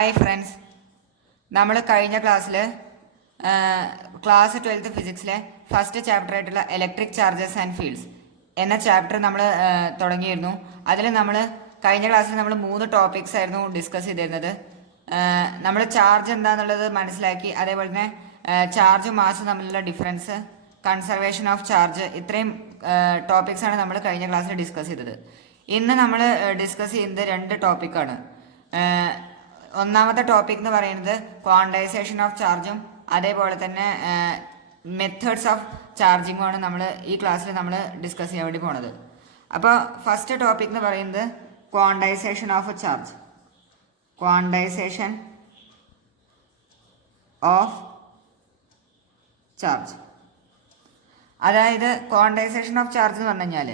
Hi friends, നമ്മൾ കഴിഞ്ഞ class 12th ഫിസിക്സിലെ first chapter ആയിട്ടുള്ള ഇലക്ട്രിക് ചാർജസ് ആൻഡ് ഫീൽഡ്സ് എന്ന ചാപ്റ്റർ നമ്മൾ തുടങ്ങിയിരുന്നു. അതിൽ നമ്മൾ കഴിഞ്ഞ ക്ലാസ്സിൽ നമ്മൾ 3 ടോപ്പിക്സ് ആയിരുന്നു ഡിസ്കസ് ചെയ്തിരുന്നത്. നമ്മൾ ചാർജ് എന്താണെന്നുള്ളത് മനസ്സിലാക്കി, അതേപോലെ തന്നെ ചാർജ് മാസ് തമ്മിലുള്ള ഡിഫറൻസ്, കൺസർവേഷൻ ഓഫ് ചാർജ്, ഇത്രയും ടോപ്പിക്സ് ആണ് നമ്മൾ കഴിഞ്ഞ ക്ലാസ്സിൽ ഡിസ്കസ് ചെയ്തത്. ഇന്ന് നമ്മൾ ഡിസ്കസ് ചെയ്യുന്നത് 2 ടോപ്പിക്കാണ്. ഒന്നാമത്തെ ടോപ്പിക് എന്ന് പറയുന്നത് ക്വാണ്ടൈസേഷൻ ഓഫ് ചാർജും അതേപോലെ തന്നെ മെത്തേഡ്സ് ഓഫ് ചാർജിങ്ങുമാണ് നമ്മൾ ഈ ക്ലാസ്സിൽ നമ്മൾ ഡിസ്കസ് ചെയ്യാൻ വേണ്ടി പോണത്. അപ്പോൾ ഫസ്റ്റ് ടോപ്പിക് എന്ന് പറയുന്നത് quantisation of charge. Quantisation of charge, അതായത് ക്വാണ്ടൈസേഷൻ ഓഫ് ചാർജ് എന്ന് പറഞ്ഞു കഴിഞ്ഞാൽ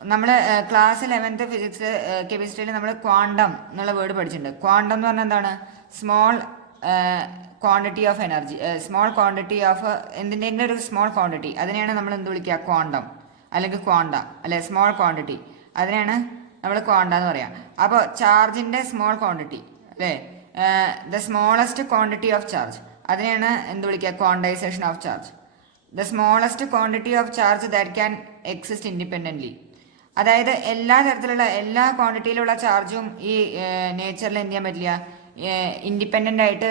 നമ്മൾ ക്ലാസ് 11th ഫിസിക്സ് കെമിസ്ട്രിയിൽ നമ്മൾ ക്വാണ്ടം എന്നുള്ള വേർഡ് പഠിച്ചിട്ടുണ്ട്. ക്വാണ്ടം എന്ന് പറഞ്ഞാൽ എന്താണ്? Small quantity of energy, small quantity of എന്തിൻ്റെങ്കിലും ഒരു സ്മോൾ ക്വാണ്ടിറ്റി, അതിനെയാണ് നമ്മൾ എന്ത് വിളിക്കുക? ക്വാണ്ടം അല്ലെങ്കിൽ ക്വാണ്ട, അല്ലെ സ്മോൾ ക്വാണ്ടിറ്റി, അതിനെയാണ് നമ്മൾ ക്വാണ്ട എന്ന് പറയാം. അപ്പോൾ ചാർജിൻ്റെ സ്മോൾ ക്വാണ്ടിറ്റി, അല്ലേ, the smallest quantity of charge, അതിനെയാണ് എന്ത് വിളിക്കുക? Quantisation of charge. The smallest quantity of charge that can exist independently. അതായത് എല്ലാ തരത്തിലുള്ള എല്ലാ ക്വാണ്ടിറ്റിയിലുള്ള ചാർജും ഈ നേച്ചറിൽ എന്ത് ചെയ്യാൻ പറ്റില്ല, ഇൻഡിപെൻഡൻ്റ് ആയിട്ട്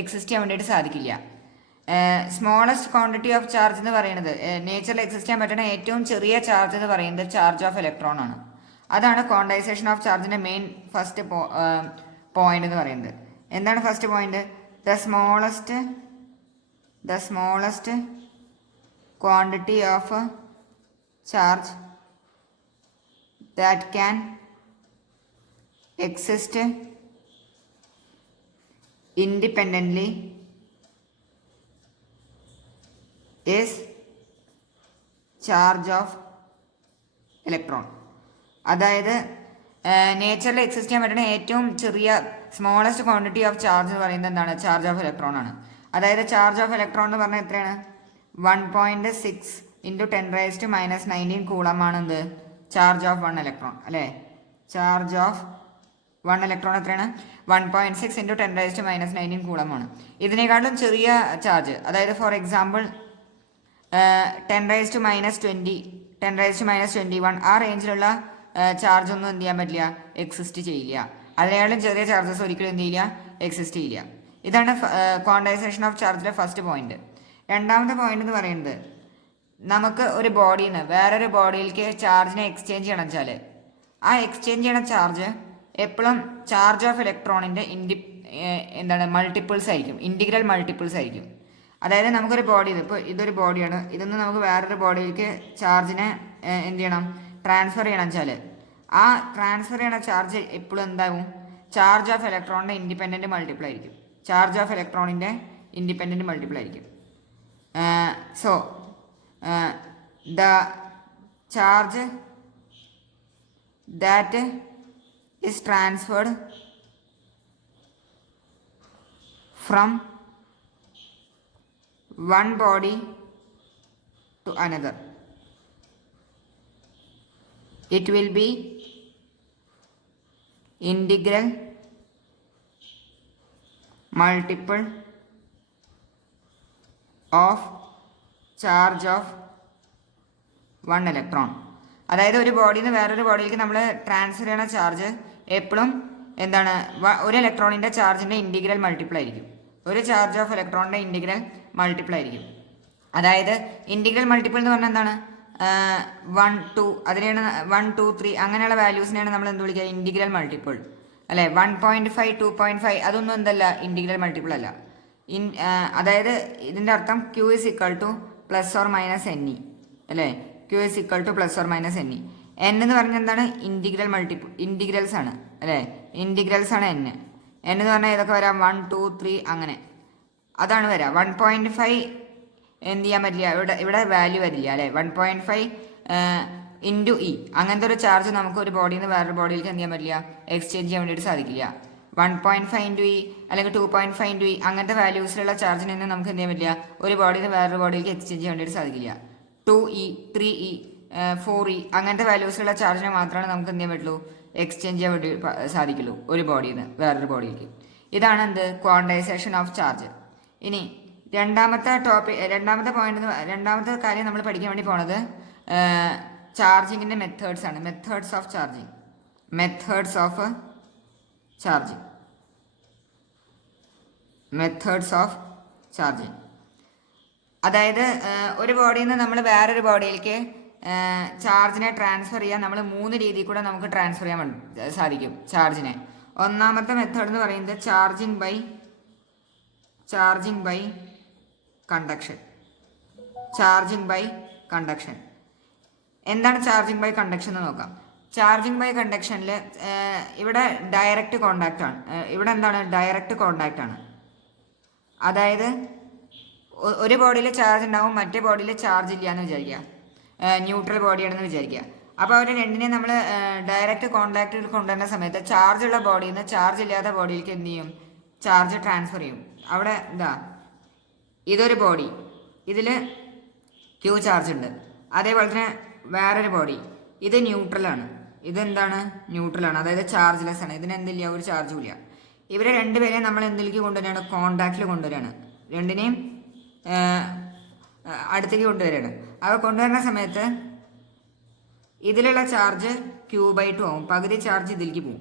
എക്സിസ്റ്റ് ചെയ്യാൻ വേണ്ടിയിട്ട് സാധിക്കില്ല. സ്മോളസ്റ്റ് ക്വാണ്ടിറ്റി ഓഫ് ചാർജ് എന്ന് പറയുന്നത്, നേച്ചറിൽ എക്സിസ്റ്റ് ചെയ്യാൻ പറ്റുന്ന ഏറ്റവും ചെറിയ ചാർജ് എന്ന് പറയുന്നത് ചാർജ് ഓഫ് ഇലക്ട്രോൺ ആണ്. അതാണ് ക്വാണ്ടൈസേഷൻ ഓഫ് ചാർജിൻ്റെ മെയിൻ ഫസ്റ്റ് പോയിന്റ് എന്ന് പറയുന്നത്. എന്താണ് first point? The smallest quantity of charge that can exist independently is charge of electron. അതായത് നേച്ചറിൽ എക്സിസ്റ്റ് ചെയ്യാൻ പറ്റുന്ന ഏറ്റവും ചെറിയ സ്മോളസ്റ്റ് ക്വാണ്ടിറ്റി ഓഫ് ചാർജ് എന്ന് പറയുന്നത് എന്താണ്? ചാർജ് ഓഫ് ഇലക്ട്രോൺ ആണ്. അതായത് ചാർജ് ഓഫ് ഇലക്ട്രോൺ എന്ന് പറഞ്ഞാൽ എത്രയാണ്? 1.6 × 10⁻⁻19 കൂളമാണ് എന്ത്? ചാർജ് ഓഫ് 1 ഇലക്ട്രോൺ, അല്ലേ? ചാർജ് ഓഫ് 1 ഇലക്ട്രോൺ എത്രയാണ്? 1.6 × 10⁻⁻19 കൂളമാണ്. ഇതിനേക്കാളും ചെറിയ ചാർജ്, അതായത് ഫോർ എക്സാമ്പിൾ 10⁻⁻20, 10⁻⁻21 ആ റേഞ്ചിലുള്ള ചാർജ് ഒന്നും എന്ത് ചെയ്യാൻ പറ്റില്ല? എക്സിസ്റ്റ് ചെയ്യില്ല. അതിനേക്കാളും ചെറിയ ചാർജസ് ഒരിക്കലും എന്ത് ചെയ്യില്ല? എക്സിസ്റ്റ് ചെയ്യില്ല. ഇതാണ് ക്വാണ്ടൈസേഷൻ ഓഫ് ചാർജിലെ ഫസ്റ്റ് പോയിന്റ്. രണ്ടാമത്തെ പോയിന്റ് എന്ന് പറയുന്നത്, നമുക്ക് ഒരു ബോഡിയിൽ നിന്ന് വേറൊരു ബോഡിയിലേക്ക് ചാർജിനെ എക്സ്ചേഞ്ച് ചെയ്യണം വെച്ചാൽ ആ എക്സ്ചേഞ്ച് ചെയ്യണ ചാർജ് എപ്പോഴും ചാർജ് ഓഫ് ഇലക്ട്രോണിൻ്റെ മൾട്ടിപ്പിൾസ് ആയിരിക്കും, ഇൻറ്റിഗ്രൽ മൾട്ടിപ്പിൾസ് ആയിരിക്കും. അതായത് നമുക്കൊരു ബോഡി, ഇപ്പോൾ ഇതൊരു ബോഡിയാണ്, ഇതിൽ നമുക്ക് വേറൊരു ബോഡിയിലേക്ക് ചാർജിനെ എന്ത് ചെയ്യണം? ട്രാൻസ്ഫർ ചെയ്യണം വെച്ചാൽ ആ ട്രാൻസ്ഫർ ചെയ്യണ ചാർജ് എപ്പോഴും എന്താകും? ചാർജ് ഓഫ് ഇലക്ട്രോണിൻ്റെ ഇൻഡിപെൻഡൻറ്റ് മൾട്ടിപ്പിൾ ആയിരിക്കും. ചാർജ് ഓഫ് ഇലക്ട്രോണിൻ്റെ ഇൻഡിപെൻഡൻറ്റ് മൾട്ടിപ്പിൾ ആയിരിക്കും. So the charge that is transferred from one body to another, it will be integral multiple of charge of 1 electron. അതായത് ഒരു ബോഡിയിൽ നിന്ന് വേറൊരു ബോഡിയിലേക്ക് നമ്മൾ ട്രാൻസ്ഫർ ചെയ്യണ ചാർജ് എപ്പോഴും എന്താണ്? ഒരു ഇലക്ട്രോണിൻ്റെ ചാർജിൻ്റെ ഇൻറ്റിഗ്രൽ മൾട്ടിപ്പിൾ ആയിരിക്കും. ഒരു ചാർജ് ഓഫ് ഇലക്ട്രോണിൻ്റെ ഇൻറ്റിഗ്രൽ മൾട്ടിപ്പിൾ ആയിരിക്കും. അതായത് ഇൻറ്റിഗ്രൽ മൾട്ടിപ്പിൾ എന്ന് പറഞ്ഞാൽ എന്താണ്? 1 2 അതിനെയാണ് 1 2 3 അങ്ങനെയുള്ള വാല്യൂസിനെയാണ് നമ്മൾ എന്ത് വിളിക്കുക? ഇൻറ്റിഗ്രൽ മൾട്ടിപ്പിൾ, അല്ലേ? 1.5 2.5 അതൊന്നും എന്തല്ല? ഇൻറ്റിഗ്രൽ മൾട്ടിപ്പിൾ അല്ല. അതായത് ഇതിൻ്റെ അർത്ഥം Q is equal to ±NE, അല്ലേ? Q is equal to ±NE. N എന്ന് പറഞ്ഞാൽ എന്താണ്? ഇൻറ്റിഗ്രൽ മൾട്ടിപ്പിൾ, ഇൻറ്റിഗ്രൽസ് ആണ്, അല്ലേ? ഇൻറ്റിഗ്രൽസ് ആണ് N. N എന്ന് പറഞ്ഞാൽ ഇതൊക്കെ വരാം 1 2 3 അങ്ങനെ, അതാണ് വരിക. 1.5 എന്ത് ചെയ്യാൻ പറ്റില്ല, ഇവിടെ വാല്യൂ വരില്ല, അല്ലേ? 1.5 × E അങ്ങനത്തെ ഒരു ചാർജ് നമുക്ക് ഒരു ബോഡിയിൽ നിന്ന് വേറൊരു ബോഡിയിലേക്ക് എന്ത് ചെയ്യാൻ പറ്റില്ല? എക്സ്ചേഞ്ച് ചെയ്യാൻ വേണ്ടിയിട്ട് സാധിക്കില്ല. 1.5 × E അല്ലെങ്കിൽ 2.5 × E അങ്ങനത്തെ വാല്യൂസിലുള്ള ചാർജിനൊന്നും നമുക്ക് എന്ത് ചെയ്യാൻ പറ്റില്ല? ഒരു ബോഡിയിൽ നിന്ന് വേറൊരു ബോഡിയിലേക്ക് എക്സ്ചേഞ്ച് ചെയ്യാൻ വേണ്ടിയിട്ട് സാധിക്കില്ല. 2E 3E 4E അങ്ങനത്തെ വാല്യൂസുള്ള ചാർജിനെ മാത്രമാണ് നമുക്ക് എന്ത് ചെയ്യാൻ പറ്റുള്ളൂ? എക്സ്ചേഞ്ച് ചെയ്യാൻ വേണ്ടി സാധിക്കുള്ളൂ ഒരു ബോഡിയിൽ നിന്ന് വേറൊരു ബോഡിയിലേക്ക്. ഇതാണ് എന്ത് ക്വാണ്ടൈസേഷൻ ഓഫ് ചാർജ്. ഇനി രണ്ടാമത്തെ കാര്യം നമ്മൾ പഠിക്കാൻ വേണ്ടി പോണത് ചാർജിങ്ങിൻ്റെ മെത്തേഡ്സ് ആണ്. Methods of charging. അതായത് ഒരു ബോഡിയിൽ നിന്ന് നമ്മൾ വേറൊരു ബോഡിയിലേക്ക് ചാർജിനെ ട്രാൻസ്ഫർ ചെയ്യാൻ നമ്മൾ 3 രീതിയിൽ കൂടെ നമുക്ക് ട്രാൻസ്ഫർ ചെയ്യാൻ സാധിക്കും ചാർജിനെ. ഒന്നാമത്തെ മെത്തേഡ് എന്ന് പറയുന്നത് ചാർജിങ് ബൈ കണ്ടക്ഷൻ. എന്താണ് ചാർജിങ് ബൈ കണ്ടക്ഷൻ എന്ന് നോക്കാം. ചാർജിങ് ബൈ കണ്ടക്ഷനിൽ ഇവിടെ ഡയറക്റ്റ് കോണ്ടാക്റ്റ് ആണ്. ഇവിടെ എന്താണ് ഡയറക്റ്റ് കോണ്ടാക്റ്റ് ആണ്. അതായത് ഒരു ബോഡിയിൽ ചാർജ് ഉണ്ടാവും, മറ്റേ ബോഡിയിൽ ചാർജ് ഇല്ല എന്ന് വിചാരിക്കുക, ന്യൂട്രൽ ബോഡിയാണെന്ന് വിചാരിക്കുക. അപ്പോൾ അവർ രണ്ടിനെ നമ്മൾ ഡയറക്റ്റ് കോണ്ടാക്റ്റിൽ കൊണ്ടുവരുന്ന സമയത്ത് ചാർജ് ഉള്ള ബോഡിയിൽ നിന്ന് ചാർജ് ഇല്ലാത്ത ബോഡിയിലേക്ക് എന്ത് ചെയ്യും, ചാർജ് ട്രാൻസ്ഫർ ചെയ്യും. അവിടെ ഇതൊരു ബോഡി, ഇതിൽ ക്യൂ ചാർജ് ഉണ്ട്. അതേപോലെ തന്നെ വേറൊരു ബോഡി, ഇത് ന്യൂട്രലാണ്. ഇതെന്താണ് ന്യൂട്രലാണ്, അതായത് ചാർജ്ലെസ് ആണ്. ഇതിനെന്തില്ല, ഒരു ചാർജും ഇല്ല. ഇവരെ രണ്ടുപേരെയും നമ്മൾ എന്തിലേക്ക് കൊണ്ടുവരികയാണ്, കോണ്ടാക്റ്റിൽ കൊണ്ടുവരികയാണ്. രണ്ടിനെയും അടുത്തേക്ക് കൊണ്ടുവരികയാണ്. അവ കൊണ്ടുവരുന്ന സമയത്ത് ഇതിലുള്ള ചാർജ് Q/2 ആവും. പകുതി ചാർജ് ഇതിലേക്ക് പോവും.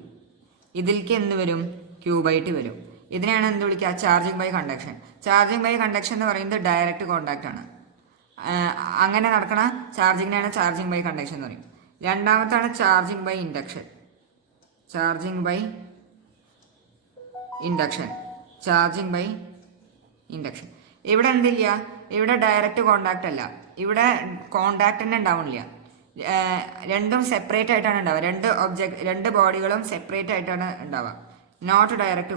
ഇതിലേക്ക് എന്ത് വരും, Q/2 വരും. ഇതിനെയാണ് എന്ത് വിളിക്കുക, charging by conduction. Charging by conduction എന്ന് പറയുന്നത് ഡയറക്റ്റ് കോണ്ടാക്റ്റ് ആണ്. അങ്ങനെ നടക്കണ ചാർജിങ്ങിനാണ് ചാർജിങ് ബൈ കണ്ടക്ഷൻ എന്ന് പറയും. രണ്ടാമത്താണ് ചാർജിങ് ബൈ ഇൻഡക്ഷൻ. ഇവിടെ എന്തില്ല, ഇവിടെ ഡയറക്റ്റ് കോണ്ടാക്റ്റ് അല്ല, ഇവിടെ കോണ്ടാക്റ്റ് തന്നെ ഉണ്ടാവുന്നില്ല. രണ്ടും സെപ്പറേറ്റ് ആയിട്ടാണ് ഉണ്ടാവുക. രണ്ട് ബോഡികളും സെപ്പറേറ്റ് ആയിട്ടാണ് ഉണ്ടാവുക. Not direct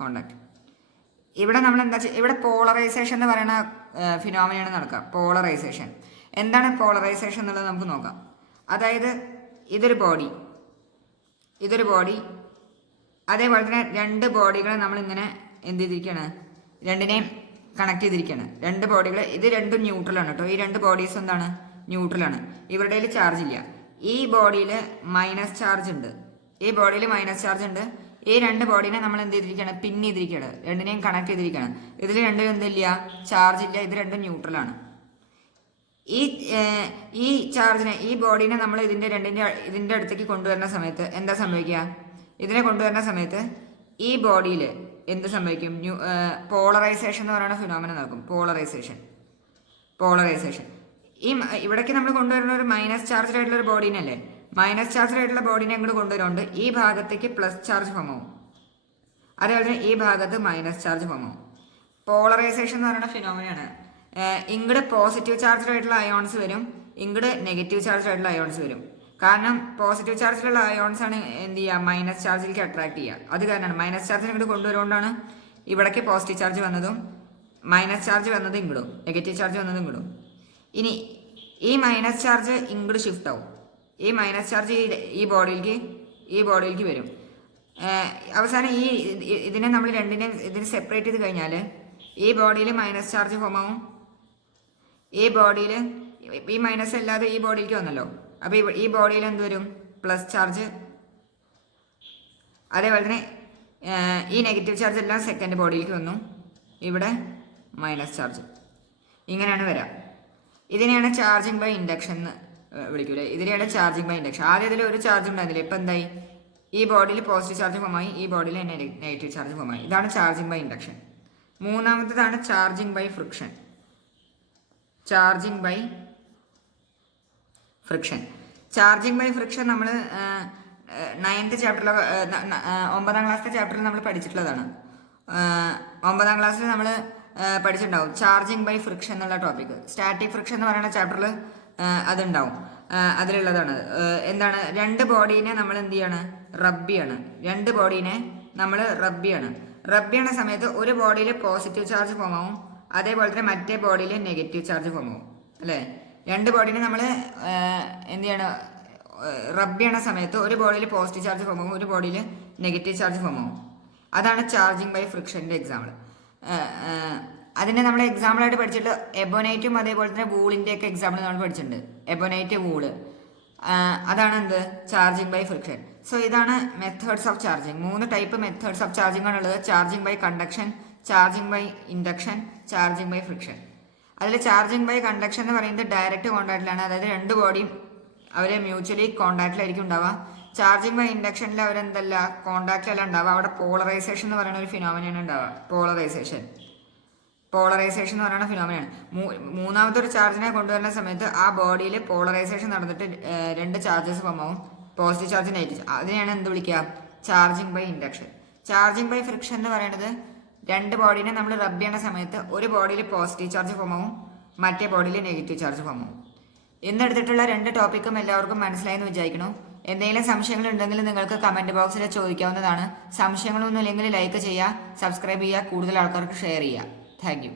contact. ഇവിടെ നമ്മൾ എന്താ ചെയ്യുക, ഇവിടെ പോളറൈസേഷൻ എന്ന് പറയുന്ന ഫിനോമിനയാണ് നടക്കുക. പോളറൈസേഷൻ എന്താണ്, പോളറൈസേഷൻ എന്നുള്ളത് നമുക്ക് നോക്കാം. അതായത് ഇതൊരു ബോഡി, അതേപോലെ തന്നെ രണ്ട് ബോഡികളെ നമ്മളിങ്ങനെ എന്ത് ചെയ്തിരിക്കുകയാണ്, രണ്ടിനെയും കണക്ട് ചെയ്തിരിക്കുകയാണ്. രണ്ട് ബോഡികൾ, ഇത് രണ്ടും ന്യൂട്രലാണ് കേട്ടോ. ഈ രണ്ട് ബോഡീസ് എന്താണ്, ന്യൂട്രലാണ്. ഇവരുടെ ചാർജ് ഇല്ല. ഈ ബോഡിയിൽ മൈനസ് ചാർജ് ഉണ്ട്. ഈ രണ്ട് ബോഡീനെ നമ്മൾ എന്ത് ചെയ്തിരിക്കുകയാണ്, പിൻ ചെയ്തിരിക്കുകയാണ്. രണ്ടിനെയും കണക്ട് ചെയ്തിരിക്കുകയാണ്. ഇതിൽ രണ്ടും എന്തില്ല, ചാർജ് ഇല്ല. ഇത് രണ്ടും ന്യൂട്രലാണ്. ഈ ചാർജിനെ, ഈ ബോഡീനെ നമ്മൾ ഇതിൻ്റെ അടുത്തേക്ക് കൊണ്ടുവരുന്ന സമയത്ത് എന്താ സംഭവിക്കുക, ഇതിനെ കൊണ്ടുവരുന്ന സമയത്ത് ഈ ബോഡിയിൽ എന്ത് സംഭവിക്കും, പോളറൈസേഷൻ എന്ന് പറയുന്ന ഫിനോമിന നടക്കും. പോളറൈസേഷൻ ഇവിടേക്ക് നമ്മൾ കൊണ്ടുവരുന്ന ഒരു മൈനസ് ചാർജ് ആയിട്ടുള്ള ഒരു ബോഡീനല്ലേ. മൈനസ് ചാർജ് ആയിട്ടുള്ള ബോഡീനെ ഇങ്ങോട്ട് കൊണ്ടുവരുന്നുണ്ട് ഈ ഭാഗത്തേക്ക് പ്ലസ് ചാർജ് ഫോം ആവും. അതേപോലെ തന്നെ ഈ ഭാഗത്ത് മൈനസ് ചാർജ് ഫോം ആവും. പോളറൈസേഷൻ എന്ന് പറയുന്ന ഫിനോമിനയാണ്. ഇങ്ങോട്ട് പോസിറ്റീവ് ചാർജ് ആയിട്ടുള്ള അയോൺസ് വരും, ഇങ്ങോട്ട് നെഗറ്റീവ് ചാർജ് ആയിട്ടുള്ള അയോൺസ് വരും. കാരണം പോസിറ്റീവ് ചാർജിലുള്ള അയോൺസ് ആണ് എന്ത് ചെയ്യുക, മൈനസ് ചാർജിലേക്ക് അട്രാക്ട് ചെയ്യുക. അത് കാരണമാണ് മൈനസ് ചാർജിനെ ഇങ്ങോട്ട് കൊണ്ടുവരുകൊണ്ടാണ് ഇവിടേക്ക് പോസിറ്റീവ് ചാർജ് വന്നതും മൈനസ് ചാർജ് വന്നത് ഇങ്ങോട്ടും നെഗറ്റീവ് ചാർജ് വന്നതും ഇങ്ങോട്ടും. ഇനി ഈ മൈനസ് ചാർജ് ഇങ്ങോട്ട് ഷിഫ്റ്റ് ആവും. ഈ മൈനസ് ചാർജ് ഈ ബോഡിയിലേക്ക് വരും. അവസാനം ഇതിനെ നമ്മൾ ഇതിനെ സെപ്പറേറ്റ് ചെയ്ത് കഴിഞ്ഞാൽ ഈ ബോഡിയിൽ മൈനസ് ചാർജ് ഫോം ആവും. ഈ ബോഡിയിൽ ഈ മൈനസ് അല്ലാതെ ഈ ബോഡിയിലേക്ക് വന്നല്ലോ. അപ്പോൾ ഈ ബോഡിയിൽ എന്ത് വരും, പ്ലസ് ചാർജ്. അതേപോലെ തന്നെ ഈ നെഗറ്റീവ് ചാർജ് എല്ലാം സെക്കൻഡ് ബോഡിയിലേക്ക് വന്നു. ഇവിടെ മൈനസ് ചാർജ്. ഇങ്ങനെയാണ് വരിക. ഇതിനെയാണ് ചാർജിങ് ബൈ ഇൻഡക്ഷൻ എന്ന് വിളിക്കൂലേ. ഇതിനെയാണ് ചാർജിങ് ബൈ ഇൻഡക്ഷൻ. ആദ്യം ഇതിൽ ഒരു ചാർജ് ഉണ്ടായിരുന്നില്ല. ഇപ്പം എന്തായി, ഈ ബോഡിയിൽ പോസിറ്റീവ് ചാർജ് ഫോമായി, ഈ ബോഡിയിൽ നെഗറ്റീവ് ചാർജ് ഫോമായി. ഇതാണ് ചാർജിങ് ബൈ ഇൻഡക്ഷൻ. മൂന്നാമത്തേതാണ് charging by friction. Charging by friction നമ്മൾ 9th ചാപ്റ്ററിൽ 9ാം ക്ലാസ്സിലെ ചാപ്റ്ററിൽ നമ്മൾ പഠിച്ചിട്ടുള്ളതാണ്. 9ാം ക്ലാസ്സിൽ നമ്മൾ പഠിച്ചിട്ടുണ്ടാവും ചാർജിങ് ബൈ ഫ്രിക്ഷൻ എന്നുള്ള ടോപ്പിക്. സ്റ്റാറ്റിക് ഫ്രിക്ഷൻ എന്ന് പറയുന്ന ചാപ്റ്ററിൽ അതുണ്ടാവും. അതിലുള്ളതാണ്. എന്താണ്, രണ്ട് ബോഡീനെ നമ്മൾ എന്ത് ചെയ്യാണ്, റബ്ബ് ചെയ്യാണ്. റബ്ബ് ചെയ്യണ സമയത്ത് ഒരു ബോഡിയിൽ പോസിറ്റീവ് ചാർജ് ഫോം ആവും, അതേപോലെ തന്നെ മറ്റേ ബോഡിയിൽ നെഗറ്റീവ് ചാർജ് ഫോം ആവും അല്ലേ. രണ്ട് ബോഡീനെ നമ്മൾ എന്ത് ചെയ്യണം, റബ്ബ് ചെയ്യണ സമയത്ത് ഒരു ബോഡിയിൽ പോസിറ്റീവ് ചാർജ് ഫോം ആവും, ഒരു ബോഡിയിൽ നെഗറ്റീവ് ചാർജ് ഫോം ആവും. അതാണ് ചാർജിങ് ബൈ ഫ്രിക്ഷൻ്റെ എക്സാമ്പിൾ. അതിനെ നമ്മൾ എക്സാമ്പിളായിട്ട് പഠിച്ചിട്ട് എബോനൈറ്റും അതേപോലെ തന്നെ വൂളിൻ്റെ ഒക്കെ എക്സാമ്പിൾ നമ്മൾ പഠിച്ചിട്ടുണ്ട്. എബോനൈറ്റ്, വൂള് അതാണ് എന്ത് ചാർജിങ് ബൈ ഫ്രിക്ഷൻ. സോ ഇതാണ് methods of charging. 3 type methods of charging ആണുള്ളത്. Charging by conduction, charging by induction, charging by friction. അതിൽ ചാർജിങ് ബൈ കണ്ടക്ഷൻ എന്ന് പറയുന്നത് ഡയറക്റ്റ് കോൺടാക്റ്റിലാണ്. അതായത് രണ്ട് ബോഡിയും അവർ മ്യൂച്വലി കോൺടാക്റ്റിലായിരിക്കും ഉണ്ടാവുക. ചാർജിങ് ബൈ ഇൻഡക്ഷനിൽ അവരെന്തല്ല കോൺടാക്റ്റിലല്ല ഉണ്ടാവുക, അവിടെ പോളറൈസേഷൻ എന്ന് പറയുന്ന ഒരു ഫിനോമിനയാണ് ഉണ്ടാവുക. പോളറൈസേഷൻ എന്ന് പറയുന്ന ഫിനോമിനയാണ്. മൂന്നാമത്തെ ഒരു ചാർജിനെ കൊണ്ടുവരുന്ന സമയത്ത് ആ ബോഡിയിൽ പോളറൈസേഷൻ നടന്നിട്ട് രണ്ട് ചാർജസ് ഫോം ആവും, പോസിറ്റീവ് ചാർജ് നെഗറ്റീവ് ചാർജ്. അതിനെയാണ് എന്ത് വിളിക്കുക? Charging by induction. Charging by friction എന്ന് പറയുന്നത് രണ്ട് ബോഡീനെ നമ്മൾ റബ്ബ് ചെയ്യുന്ന സമയത്ത് ഒരു ബോഡിയിൽ പോസിറ്റീവ് ചാർജ് ഫോം ആവും, മറ്റേ ബോഡിയിൽ നെഗറ്റീവ് ചാർജ് ഫോം ആവും. ഇന്നെടുത്തിട്ടുള്ള 2 ടോപ്പിക്കും എല്ലാവർക്കും മനസ്സിലായെന്ന് വിചാരിക്കുന്നു. എന്തെങ്കിലും സംശയങ്ങൾ ഉണ്ടെങ്കിൽ നിങ്ങൾക്ക് കമൻറ്റ് ബോക്സിൽ ചോദിക്കാവുന്നതാണ്. സംശയങ്ങളൊന്നും ഇല്ലെങ്കിൽ ലൈക്ക് ചെയ്യുക, സബ്സ്ക്രൈബ് ചെയ്യുക, കൂടുതൽ ആൾക്കാർക്ക് ഷെയർ ചെയ്യുക. Thank you.